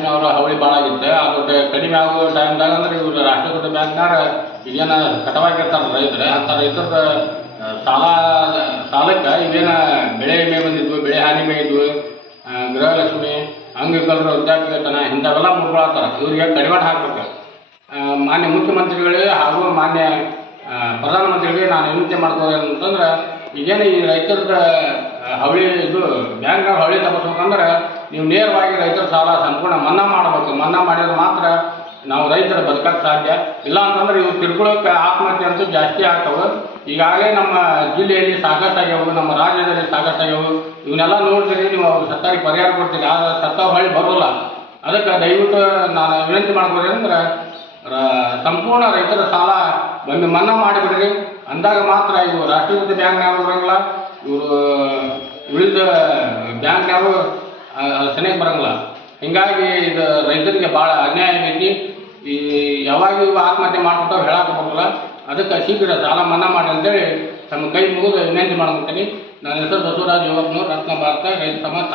ಬ್ಯಾಂಕ್ನವ್ರ ಹಾವಳಿ ಭಾಳ ಆಗಿತ್ತು. ಅದು ಕಡಿಮೆ ಆಗೋ ಟೈಮ್ದಾಗ ಅಂದ್ರೆ ಇವರು ರಾಷ್ಟ್ರೀಕೃತ ಬ್ಯಾಂಕ್ನಾರ ಈಗೇನು ಕಟವಾಗಿರ್ತಾರೆ ರೈತರು, ಅಂಥ ರೈತರ ಸಾಲಕ್ಕೆ ಈಗೇನು ಬೆಳೆ ವಿಮೆ ಬಂದಿದ್ವು, ಬೆಳೆ ಹಾನಿ ವಿಮೆ ಇದ್ವು, ಗೃಹಲಕ್ಷ್ಮಿ, ಅಂಗವಿಕಲರ ವೃದ್ಧಾಪ್ಯವೇತನ ಇಂಥವೆಲ್ಲ ಮುಟ್ಕೊಳತ್ತಾರೆ. ಇವರಿಗೆ ಕಡಿವಾಣ ಹಾಕ್ಬೇಕು. ಮಾನ್ಯ ಮುಖ್ಯಮಂತ್ರಿಗಳಿಗೆ ಹಾಗೂ ಮಾನ್ಯ ಪ್ರಧಾನಮಂತ್ರಿಗಳಿಗೆ ನಾನು ವಿನಂತಿ ಮಾಡ್ಬೋದು ಅಂತಂದ್ರೆ, ಈಗೇನು ಈ ರೈತರ ಹಾವಳಿ ಇದು ಬ್ಯಾಂಕ್ನಾಗ ಹಾವಳಿ ತಪ್ಪಿಸ್ಬೇಕಂದ್ರೆ ನೀವು ನೇರವಾಗಿ ರೈತರ ಸಾಲ ಸಂಪೂರ್ಣ ಮನ್ನಾ ಮಾಡಬೇಕು. ಮನ್ನಾ ಮಾಡಿದ್ರೆ ಮಾತ್ರ ನಾವು ರೈತರ ಬದುಕಕ್ಕೆ ಸಾಧ್ಯ. ಇಲ್ಲ ಅಂತಂದ್ರೆ ಇವು ತಿಳ್ಕೊಳ್ಳೋಕೆ ಆತ್ಮಹತ್ಯೆ ಅಂತೂ ಜಾಸ್ತಿ ಆಗ್ತವೆ. ಈಗಾಗಲೇ ನಮ್ಮ ಜಿಲ್ಲೆಯಲ್ಲಿ ಸಾಕಷ್ಟು ಆಗ್ಯಾವು, ನಮ್ಮ ರಾಜ್ಯದಲ್ಲಿ ಸಾಕಷ್ಟು ಆಗ್ಯಾವು. ಇವನ್ನೆಲ್ಲ ನೋಡ್ತೀರಿ, ನೀವು ಅವ್ರು ಸತ್ತಾರಿಗೆ ಪರಿಹಾರ ಕೊಡ್ತೀರಿ, ಆದರೆ ಸತ್ತ ಹೊಳ್ಳಿ ಬರೋಲ್ಲ. ಅದಕ್ಕೆ ದಯವಿಟ್ಟು ನಾನು ವಿನಂತಿ ಮಾಡ್ಬೋದೇನೆಂದ್ರೆ ಸಂಪೂರ್ಣ ರೈತರ ಸಾಲ ಒಮ್ಮೆ ಮನ್ನಾ ಮಾಡಿಬಿಡ್ರಿ. ಅಂದಾಗ ಮಾತ್ರ ಇವು ರಾಷ್ಟ್ರೀಕೃತ ಬ್ಯಾಂಕ್ನಾರು ಬರೋಂಗಿಲ್ಲ, ಇವರು ಉಳಿದ ಬ್ಯಾಂಕ್ನಾರು ಸನಿಯಕ್ಕೆ ಬರೋಂಗಿಲ್ಲ. ಹೀಗಾಗಿ ಇದು ರೈತರಿಗೆ ಭಾಳ ಅನ್ಯಾಯ ಆಗೈತಿ. ಈ ಯಾವಾಗ ಇವು ಆತ್ಮಹತ್ಯೆ ಮಾಡ್ಕೊತಾವೆ ಹೇಳಕ್ಕೆ ಬರೋಲ್ಲ. ಅದಕ್ಕೆ ಶೀಘ್ರ ಸಾಲ ಮನ್ನಾ ಮಾಡಿ ಅಂತೇಳಿ ತಮ್ಮ ಕೈ ಮುಗಿದು ವಿನಂತಿ ಮಾಡ್ಕೊತೀನಿ. ನನ್ನ ಹೆಸರು ಬಸವರಾಜ್ ಯುವಕನೂರು, ರತ್ನ ಭಾರತ ರೈತ ಸಮಾಜ.